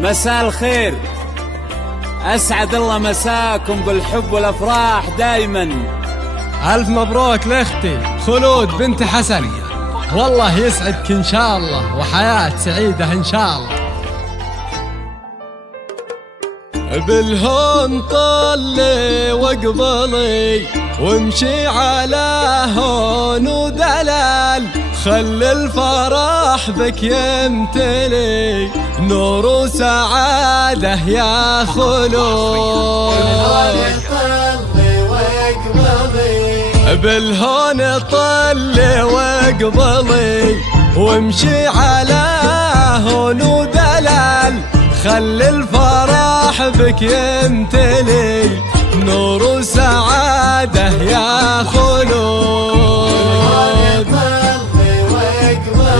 مساء الخير، أسعد الله مساكم بالحب والأفراح دايما. ألف مبروك لأختي خلود بنت حسن، والله يسعدك إن شاء الله وحياة سعيدة إن شاء الله. بالهون طلي واقبلي وامشي على هون ودلال، خل الفرح بك يمتلي نور وسعادة يا خلود. بالهون طلي واقبلي وامشي على هون ودلال، خل الفرح بك يمتلي نور وسعادة يا خلود.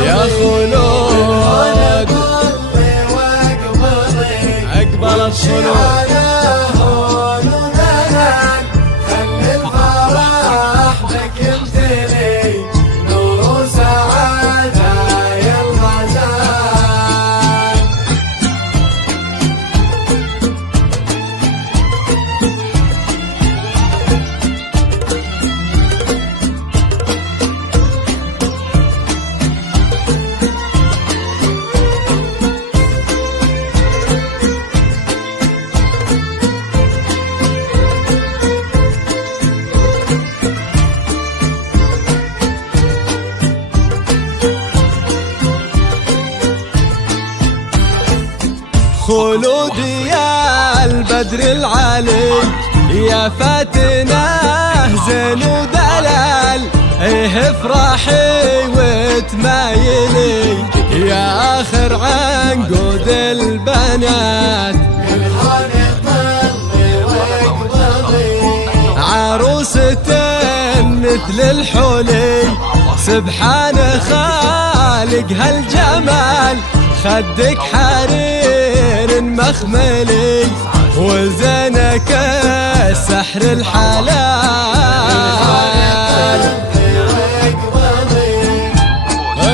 يا خلود أقبلت خلود. خلود يا البدر العلي يا فاتنه زين ودلال، ايه افرحي وتمايلي يا اخر عنقود البنات. عروسة مثل الحلي سبحان خالق هالجمال، خدك حرير مخملي وزنك السحر الحلال.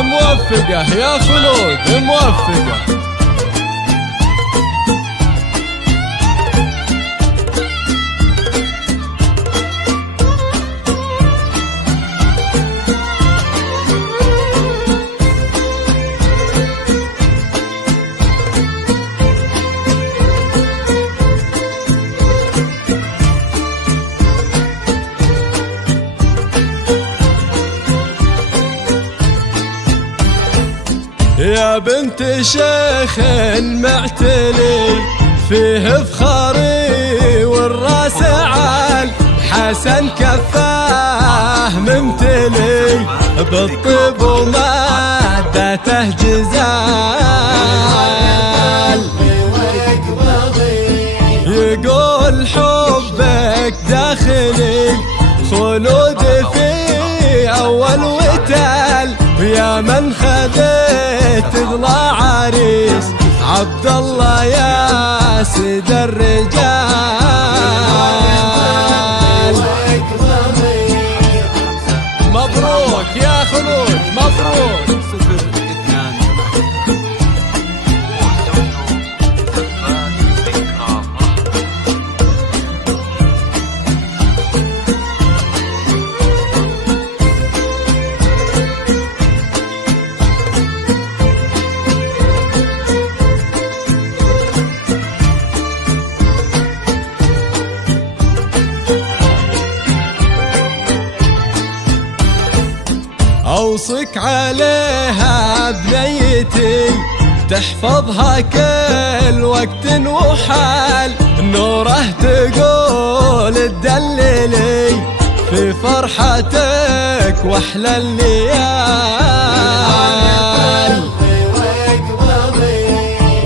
موفقة يا خلود موفقة. يا بنت شيخ معتلي فيه فخري والراس عال، حسن كفاه ممتلي بالطيب ومادته جزال. يقول حبك داخلي خلود في أول وتال، ويا من خذيت اغلى عريس عبد الله يا سيد الرجال. مبروك يا خلود مبروك. أوصك عليها بنيتي تحفظها كل وقت وحال، نوره تقول تدللي في فرحتك واحلى الليال.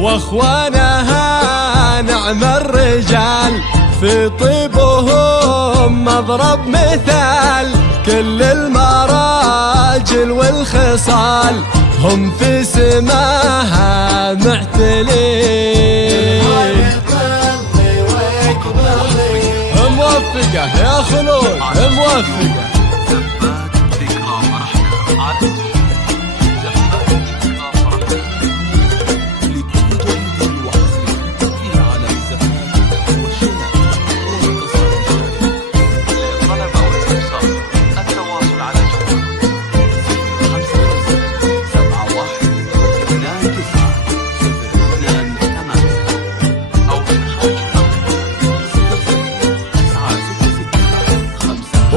واخوانها نعم الرجال في طيبهم مضرب مثال، كل المراجل والخصال هم في سماها معتلين. موفقة يا خلود موفقة. لكل جديد وحصري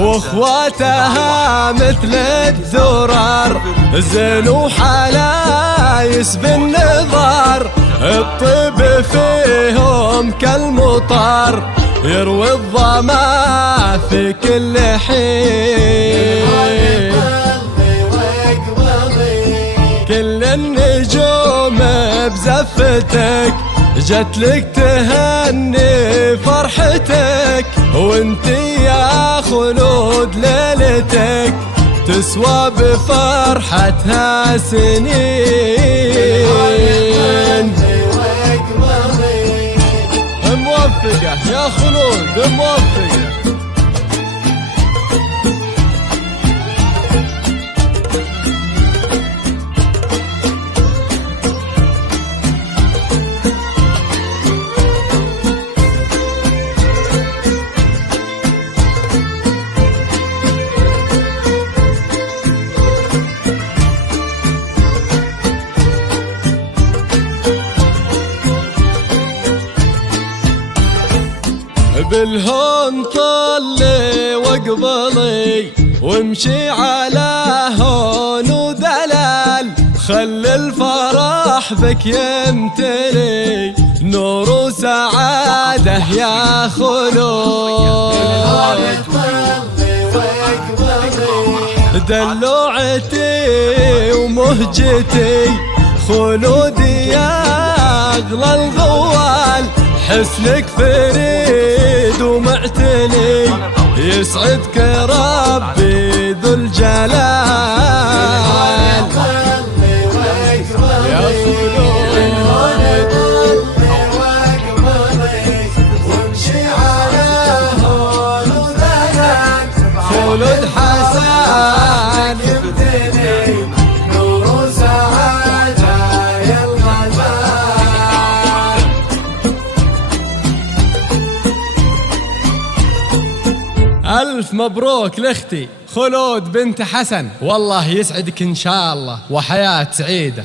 واخواتها مثل الدرر، زين وحلايس بالنظر، الطيب فيهم كالمطر، يروي الظما في كل حين. كل النجوم بزفتك جتلك تهني فرحتك، وانتي يا خلود ليلتك تسوى بفرحتها سنين. موفقة يا خلود موفقة. بالهون طلي واقبلي وامشي على هون ودلال، خل الفرح بك يمتلي نور وسعادة يا خلود. دلوعتي ومهجتي خلودي يا أغلى الغوال، حسنك فريد ومعتلي يسعدك ربي ذو الجلال. يا خلود وامشي على هون ودلال، خلود حسن يبتلي نور وسعادة يا الغزال. ألف مبروك لأختي خلود بنت حسن، والله يسعدك إن شاء الله وحياة سعيدة.